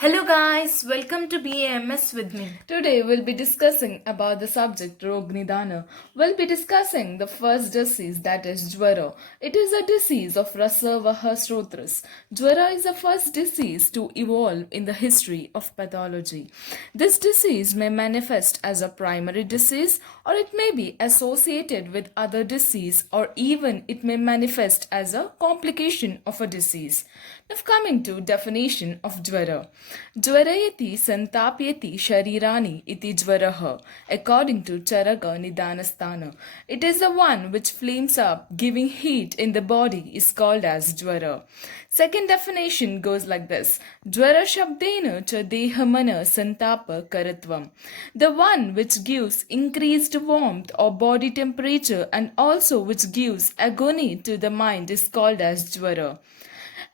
Hello guys, welcome to BAMS with me. Today we'll be discussing about the subject Rog Nidana. We'll be discussing the first disease, that is Jwara. It is a disease of Rasa Vaha Srotras. Jwara is the first disease to evolve in the history of pathology. This disease may manifest as a primary disease, or it may be associated with other disease, or even it may manifest as a complication of a disease. Now coming to definition of Jwara. Jwarayati santapyati sharirani iti jwaraha, according to Charaka Nidanasthana. It is the one which flames up, giving heat in the body, is called as jwara. Second definition goes like this: Jwara shabdena cha dehamana santapa karatvam. The one which gives increased warmth or body temperature and also which gives agony to the mind is called as jwara.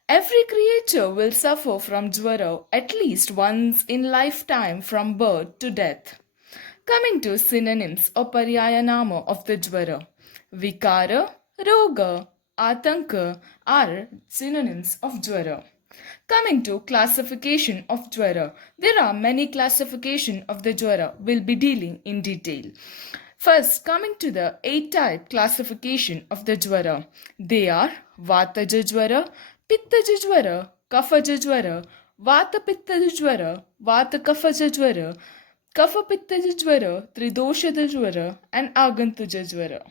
Every creature will suffer from jwara at least once in lifetime from birth to death. Coming to synonyms or paryayanama of the jwara. Vikara, Roga, Atanka are synonyms of jwara. Coming to classification of jwara. There are many classification of the jwara. We'll be dealing in detail. First, coming to the 8-type classification of the jwara. They are Vataja jwara, Pittaja jwara, Kafaja jwara, Vata Pittaja jwara, Vata Kafaja jwara, Kapha Pittaja jwara, Tridoshada jwara, and Agantuja jwara.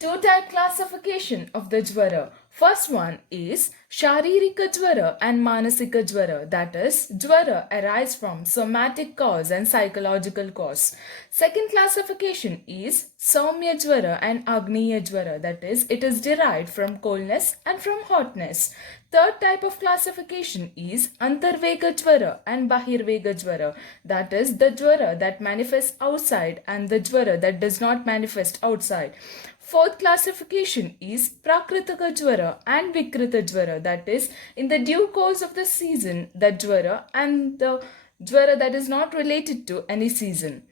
Two-type classification of the jwara. First one is Sharirika jwara and Manasika jwara. That is, jwara arise from somatic cause and psychological cause. Second classification is Saumya jwara and Agniya jwara. That is, it is derived from coldness and from hotness. Third type of classification is Antarvega jwara and Bahirvega jwara. That is, the jwara that manifests outside and the jwara that does not manifest outside. Fourth classification is Prakritaka jwara and Vikrita jwara. That is, in the due course of the season, the jwara and the jwara that is not related to any season.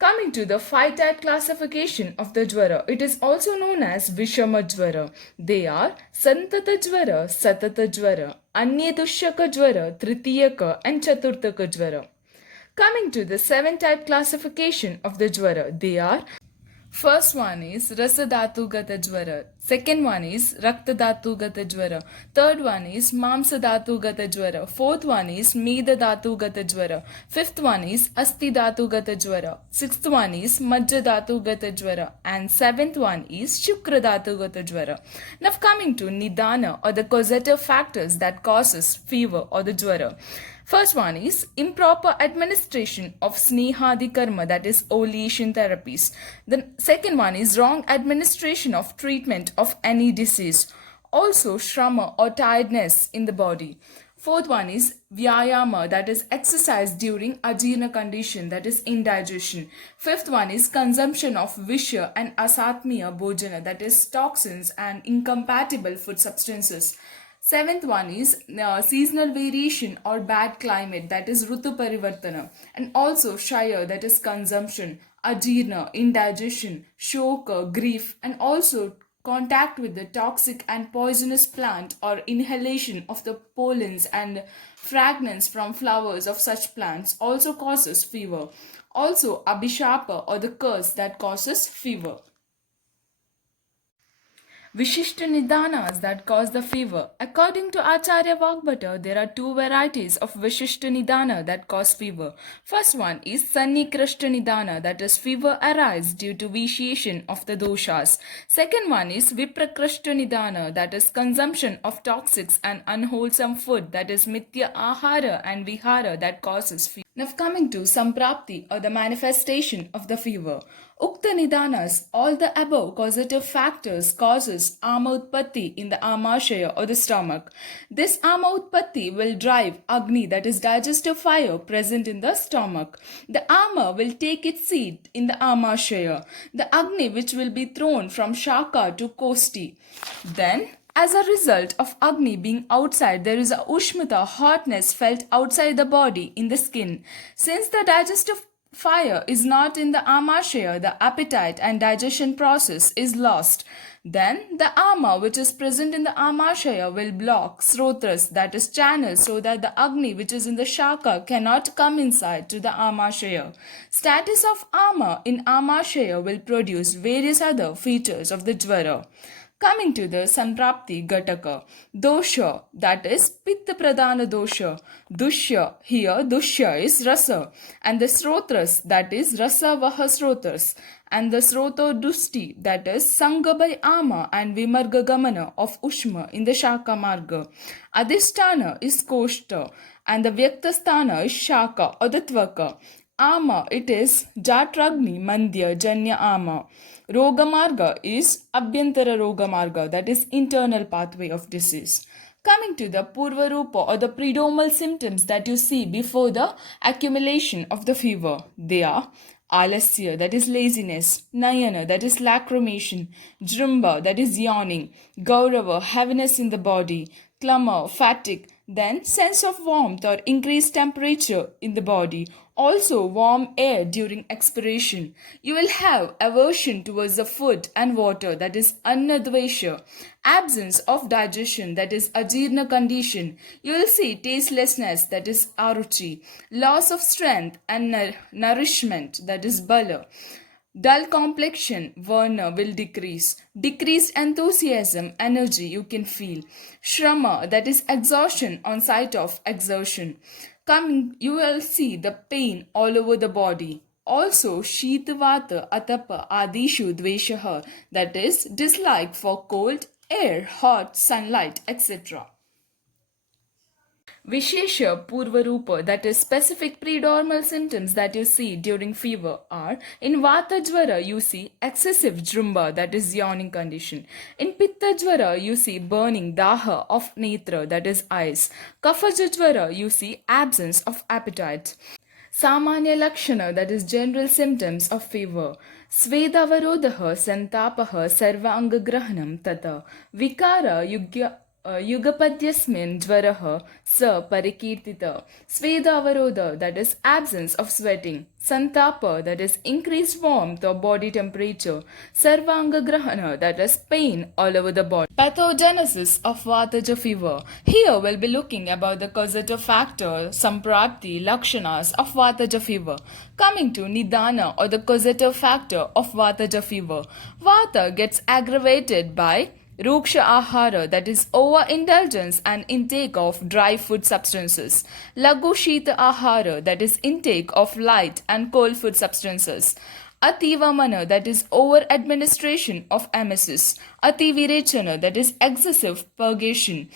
Coming to the 5-type classification of the jwara, it is also known as Vishama jwara. They are Santata jwara, Satata jwara, Anyedushaka jwara, Tritiyaka and Chaturtaka jwara. Coming to the 7-type classification of the jwara, they are: first one is Rasadhatu Gata Jwara. Second one is Raktadhatu Gata Jwara. Third one is Mamsadhatu Gata Jwara. Fourth one is Medadhatu Gata Jwara. Fifth one is Astidhatu Gata Jwara. Sixth one is Majjadhatu Gata Jwara. And seventh one is Shukradhatu Gata Jwara. Now coming to Nidana or the causative factors that causes fever or the Jwara. First one is improper administration of snehadi karma, that is oleation therapies. The second one is wrong administration of treatment of any disease. Also shrama or tiredness in the body. Fourth one is vyayama, that is exercise during ajirna condition, that is indigestion. Fifth one is consumption of visha and asatmiya bhojana, that is toxins and incompatible food substances. Seventh one is seasonal variation or bad climate, that is Rutu Parivartana, and also Shaya, that is consumption, Ajirna, indigestion, Shoka, grief, and also contact with the toxic and poisonous plant or inhalation of the pollens and fragrance from flowers of such plants also causes fever. Also, Abhishapa or the curse that causes fever. Vishishta Nidanas that cause the fever. According to Acharya Vagbhata, there are two varieties of Vishishta Nidana that cause fever. First one is Sannikrishta Nidana, that is fever arise due to vitiation of the doshas. Second one is Viprakrishta Nidana, that is consumption of toxics and unwholesome food, that is Mithya Ahara and Vihara that causes fever. Now coming to Samprapti or the manifestation of the fever. Ukta Nidanas, all the above causative factors causes ama utpatti in the amashaya or the stomach. This ama utpatti will drive agni, that is digestive fire present in the stomach. The ama will take its seat in the amashaya, the agni which will be thrown from shaka to kosti. Then as a result of Agni being outside, there is a Ushmita, hotness felt outside the body in the skin. Since the digestive fire is not in the amashaya, the appetite and digestion process is lost. Then the ama which is present in the amashaya will block srotras, that is channels, so that the agni which is in the shaka cannot come inside to the amashaya. Status of ama in amashaya will produce various other features of the jvara. Coming to the Sanprapti Gataka, dosha, that is Pitta Pradhana dosha. Dushya, here Dushya is Rasa, and the Srotras, that is Rasa Vaha Srotras, and the Sroto Dusti, that is Sangha by Ama and Vimarga Gamana of Ushma in the Shaka Marga. Adhisthana is Koshta, and the Vyaktasthana is Shaka or the Tvaka. Ama, it is Jatragni Mandya Janya Ama. Rogamarga is Abhyantara Rogamarga, that is internal pathway of disease. Coming to the Purvarupa or the predominal symptoms that you see before the accumulation of the fever, they are Alasya, that is laziness, Nayana, that is lacrimation, Jrumba, that is yawning, Gaurava, heaviness in the body, Klama, fatigue, then sense of warmth or increased temperature in the body, also warm air during expiration. You will have aversion towards the food and water, that is annadvesha, absence of digestion, that is ajirna condition. You will see tastelessness, that is aruchi, loss of strength and nourishment, that is bala. Dull complexion, Varna will decrease. Decreased enthusiasm, energy you can feel. Shrama, that is exhaustion on sight of exertion. Coming, you will see the pain all over the body. Also, Shitavata, Atapa, Adishu, Dveshaha, that is dislike for cold, air, hot, sunlight, etc. Vishesha Purvarupa, that is specific predominal symptoms that you see during fever are in Vata Jvara you see excessive jrumba, that is yawning condition. In Pitta Jvara you see burning daha of netra, that is eyes. Kapha Jvara you see absence of appetite. Samanya Lakshana, that is general symptoms of fever. Svedavarodha Santapaha Sarvangagrahanam Tata Vikara Yugapadyasmin Jvaraha Sa Parikirtita. Sveda Avarodha, that is absence of sweating. Santapa, that is increased warmth or body temperature. Sarvanga Grahana, that is pain all over the body. Pathogenesis of Vataja fever. Here we'll be looking about the causative factor, Samprapti, Lakshanas of Vataja fever. Coming to Nidana or the causative factor of Vataja fever. Vata gets aggravated by Ruksha Ahara, that is overindulgence and intake of dry food substances. Lagu Shita Ahara, that is intake of light and cold food substances. Ativamana, that is over administration of emesis. Ativirechana, that is excessive purgation.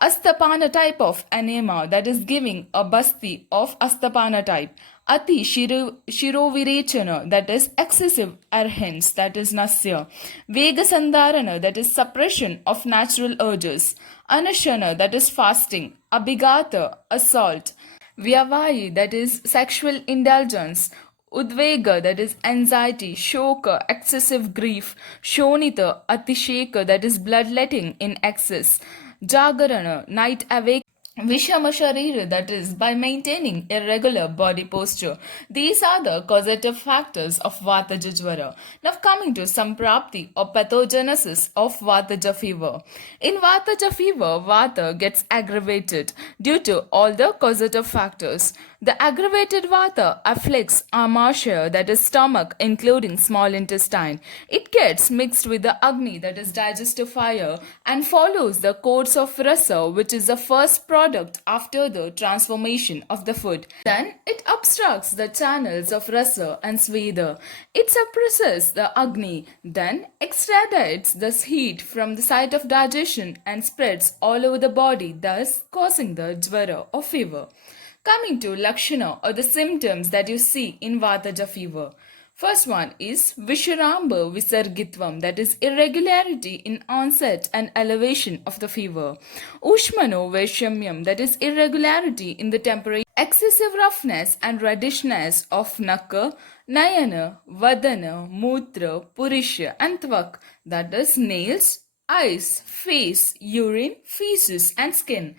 Astapana type of enema, that is giving a basti of Astapana type. Ati Shirovirechana, that is excessive arhens, that is nasya. Vegasandarana, that is suppression of natural urges. Anashana, that is fasting. Abhigata, assault. Vyavayi, that is sexual indulgence. Udvega, that is anxiety. Shoka, excessive grief. Shonita, atisheka, that is bloodletting in excess. Jagarana, night awake. Vishama Sharira, that is by maintaining irregular body posture. These are the causative factors of Vataja Jvara. Now coming to Samprapti or pathogenesis of Vataja fever. In Vataja fever, Vata gets aggravated due to all the causative factors. The aggravated Vata afflicts Amashaya, that is stomach, including small intestine. It gets mixed with the Agni, that is digestive fire, and follows the course of Rasa, which is the first product after the transformation of the food. Then it obstructs the channels of Rasa and Sveda. It suppresses the Agni, then extradites the heat from the site of digestion and spreads all over the body, thus causing the Jvara or fever. Coming to Lakshana or the symptoms that you see in Vataja fever. First one is Visharamba Visargitvam, that is irregularity in onset and elevation of the fever. Ushmano Vaishamyam, that is irregularity in the temperature. Excessive roughness and reddishness of Naka, Nayana, Vadana, Mutra, Purisha and Tvak, that is nails, eyes, face, urine, feces and skin.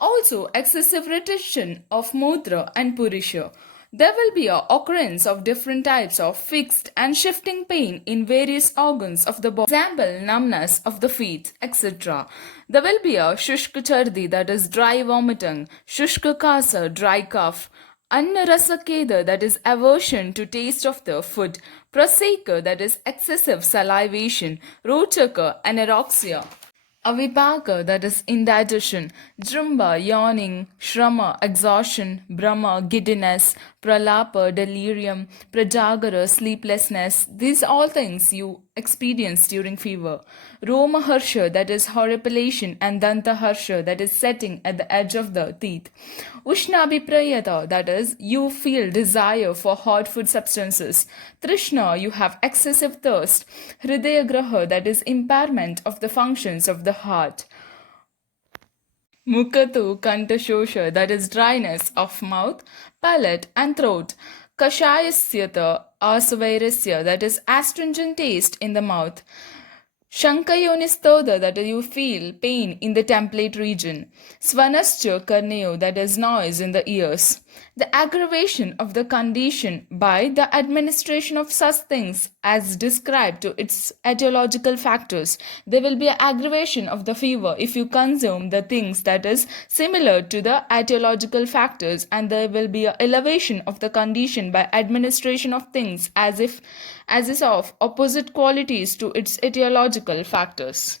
Also excessive retention of Mudra and Purisha. There will be a occurrence of different types of fixed and shifting pain in various organs of the body. Example, numbness of the feet, etc. There will be a shushka chardi, that is dry vomiting, shushka kasa, dry cough, annarasakeda, that is aversion to taste of the food, praseka, that is excessive salivation, rochaka, anorexia. Avipaka, that is indigestion, Jrumba, yawning, Shrama, exhaustion, Brahma, giddiness, Pralapa, delirium, Prajagara, sleeplessness. These all things you experience during fever. Roma Harsha, that is horripilation, and Danta Harsha, that is setting at the edge of the teeth. Ushnabhiprayata, that is you feel desire for hot food substances. Trishna, you have excessive thirst. Hridayagraha, that is impairment of the functions of the heart. Mukatu kantashosha, that is dryness of mouth, palate, and throat. Kashayasyata asavairasya, that is astringent taste in the mouth. Shankayonistada, that is you feel pain in the template region. Svanascha karneo, that is noise in the ears. The aggravation of the condition by the administration of such things as described to its etiological factors. There will be an aggravation of the fever if you consume the things that is similar to the etiological factors, and there will be an elevation of the condition by administration of things as is of opposite qualities to its etiological factors.